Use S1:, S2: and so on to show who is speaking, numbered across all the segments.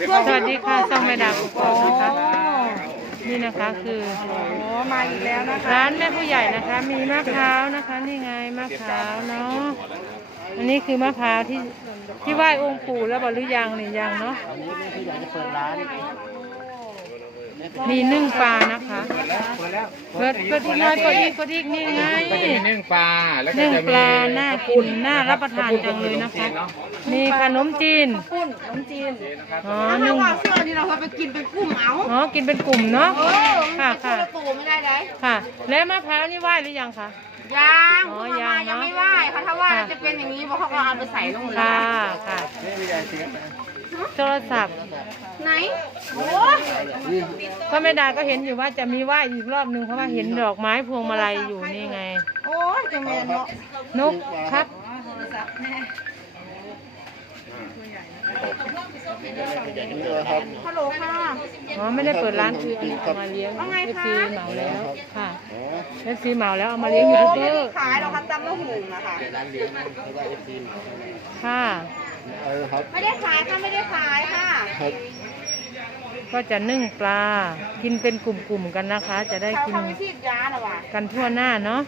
S1: สวัสดีค่ะช่องแม่ดาวกุ๊กนะคะนี่นะคะคือ
S2: มาอีกแล้วนะคะ
S1: ร้านแม่ผู้ใหญ่นะคะมีมะพร้าวนะคะนี่ไงมะพร้าวเนาะอันนี้คือมะพร้าวที่ไหว้องค์ปู่แล้วบอกหรือยังนี่ยังเนาะ
S3: ผู้ใหญ่จะเปิดร้าน
S1: มีนึ่งปลานะคะเปิดอีกหน่อยเปิดอีกนี่ไง
S4: ก็จะมีนึ่งปลาแล้วก็
S1: นึ่ง
S4: จะ
S1: ป
S4: มี
S1: ลาน่ากินน่ารับประทานจังเลยนะคะมีขนมจีน
S2: ปุ้นขนมจีน
S1: อ๋อ
S2: ถ้า
S1: นึ่ง
S2: ว่าเสื้อนี่เราไปกินเป็นกุ้มเอา
S1: อ๋อกินเป็นกลุ่มเนาะค่ะค่ะ
S2: ตู่ไม่ได้เลย
S1: ค่ะ แล้วมะพร้าวนี่ไหว้หรือยังคะ
S2: ยัง
S1: อ๋อ
S2: ยัง
S1: เนอะ
S2: ไม่ไหวค่ะถ้าว่าจะเป็นอย่างนี้เพราะเขาก็เอาไปใส่ลงเลย
S1: ค่ะค่ะโทรศัพท์
S2: ไหนโอ้
S1: ก็แม่ดาก็เห็นอยู่ว่าจะมีไหว้อีกรอบนึงเพราะว่าเห็นดอกไม้พวงมาลัยอยู่นี่ไง
S2: โอ้ยจังแม่เนาะ
S1: นกครับ
S2: ฮัลโหลค่ะ
S1: อ๋อไม่ได้เปิดร้านคือเอามาเลี้ยงเอฟซีเหมาแล้วค่ะเอฟซีเหมาแล้วเอามาเลี้ยงยูทูบเบอร์
S2: ขายเราคัดตำมะหุงนะคะ
S3: ร้านเลี้ยงไม่ว่าเอฟซี
S1: ค่ะ
S3: ครับ
S2: ไม่ได้ขายค่ะไม่ได้ขายค่ะ
S3: ครับ
S1: ก็จะนึ่งปลากินเป็นกลุ่มๆกันนะคะ จะได้กิน
S2: เขาไม่ฉีดยาหรอวะ
S1: กันทั่วหน้าเนาะ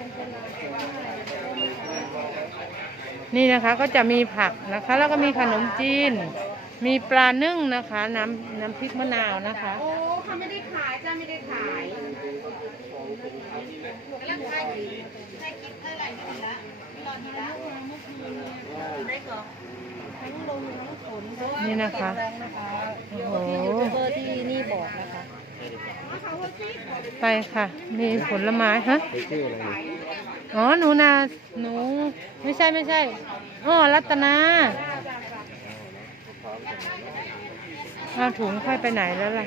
S1: นี่นะคะก็จะมีผักนะคะ แล้วก็มีขนมจีน มีปลานึ่งนะคะน้ำพริกมะนาวนะคะ
S2: โอ้เขาไม่ได้ขายจ้าไม่ได้ขาย
S1: นี่นะคะโอ้โห
S2: เบอร์ที่นี่บอกนะคะ
S1: ไปค่ะมีผลไม้ฮะ
S3: ชื่ออะไร
S1: อ๋อหนูนาหนูไม่ใช่อ๋อรัตนาเอาถุงค่อยไปไหนแล้วล่ะ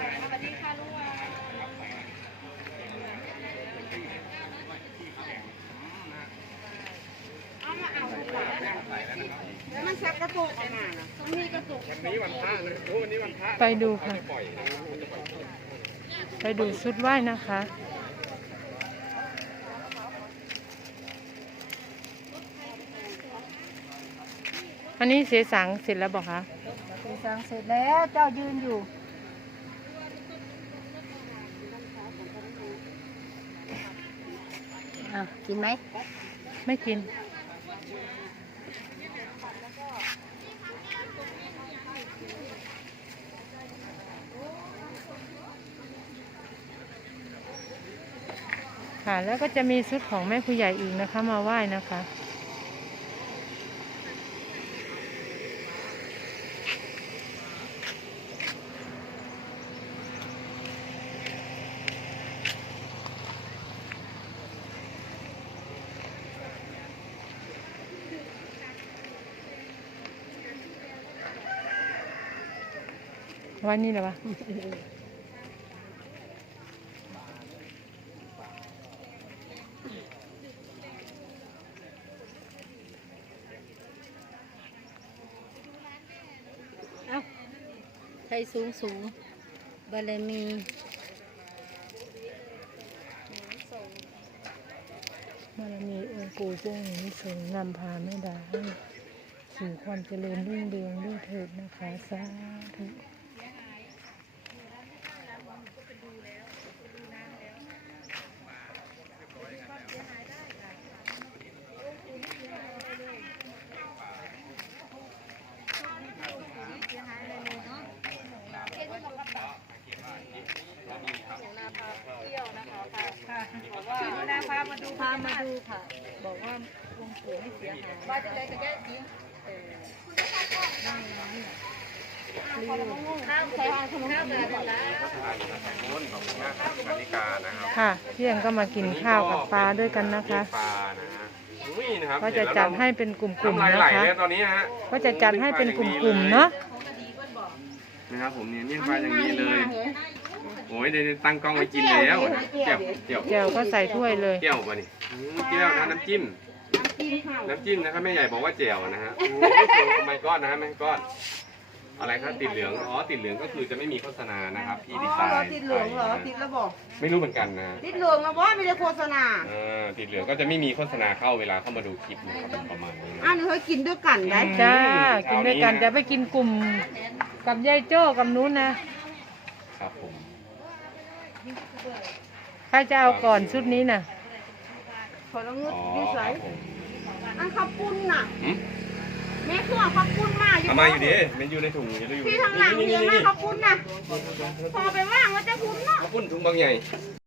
S2: มันซักกระตุกออกมาต้องมีกระตุก
S4: วันนี้วันพระเลยโอ้วันนี้วันพระ
S1: ไปดูค่ะไปดูชุดว่ายนะคะ อันนี้เสียสังเสร็จแล้วบอกคะ
S2: สั่งเสร็จแล้วเจ้ายืนอยู่กินไหม
S1: ไม่กินค่ะแล้วก็จะมีชุดของแม่ผู้ใหญ่อีกนะคะมาไหว้นะคะวันนี้เหรอวะ
S2: ไทยสูงบารมี
S1: บารมีองค์ปู่เจ้าหญิงทรงนำพาแม่ดาให้สู่ความเจริญรุ่งเรืองด้วยเถิดนะคะสาธุ
S2: พามาดูค่ะบอกว่าลงปู่ไม่เสียหายว่าจะเลยจะแก้จริงข้าวใส่ขนมจีนก่อนละ
S4: นาฬิกานะครับ
S1: ค่ะเที่ยงก็มากินข้าวกับปลาด้วยกันนะคะ
S4: ปลานะฮะอุ้ยนะครับ
S1: ก็จะจัดให้เป็นกลุ่ม
S4: น้ำลาย
S1: ๆ
S4: ไหล
S1: นะคะ
S4: เลยตอนนี้ฮะ
S1: ก็จะจัดให้เป็นกลุ่มๆเนาะ
S4: นะครับผมเนี่ยนึ่งปลาอย่างนี้เลยโอ้ยเดี๋ยวตั้งกล้องไว้กินแล้วเจียว
S1: แก้วก็ใส่ถ้วยเลย
S4: เจียวป่ะนี่เจียวนะน้ำจิ้มนะครับแม่ใหญ่บอกว่าเจียวนะฮะโอ้ยไม่ก้อนนะฮะไม่ก้อนอะไรครับติดเหลืองอ๋อติดเหลืองก็คือจะไม่มีโฆษณานะครับที่ดีไซน์
S2: ติดเหลืองเหรอติดระบบ
S4: ไม่รู้เหมือนกันนะ
S2: ติดเหลืองแล้วว่าไม่ได้โฆษณา
S4: ติดเหลืองก็จะไม่มีโฆษณาเข้าเวลาเข้ามาดูคลิปนะครับประมาณนี้
S2: อันนี้เขากินด้วยกันได้
S1: จ้ากินด้วยกันจะไปกินกลุ่มกับยายโจ้กับนู้นนะครับ
S4: ผม
S1: ใครจะเอาก่อนชุดนี้น่ะ
S2: ขอละงึด
S4: อ๋อ
S2: ยืด
S4: ค
S2: ใส่
S4: รับผม
S2: อันข้าวปุ้นน่ะ
S4: หืม
S2: แม่เครื่องข้าวปุ้นมาอยู่
S4: เอามาอยู่ดิมันอยู่ในถุงอยู่
S2: พี่ทางหลังเรียงนะข้าวปุ้นน่ะพอไปว่างว่าจะปุ้นเนาะ
S4: ข้าวปุ้นถุงบางใหญ่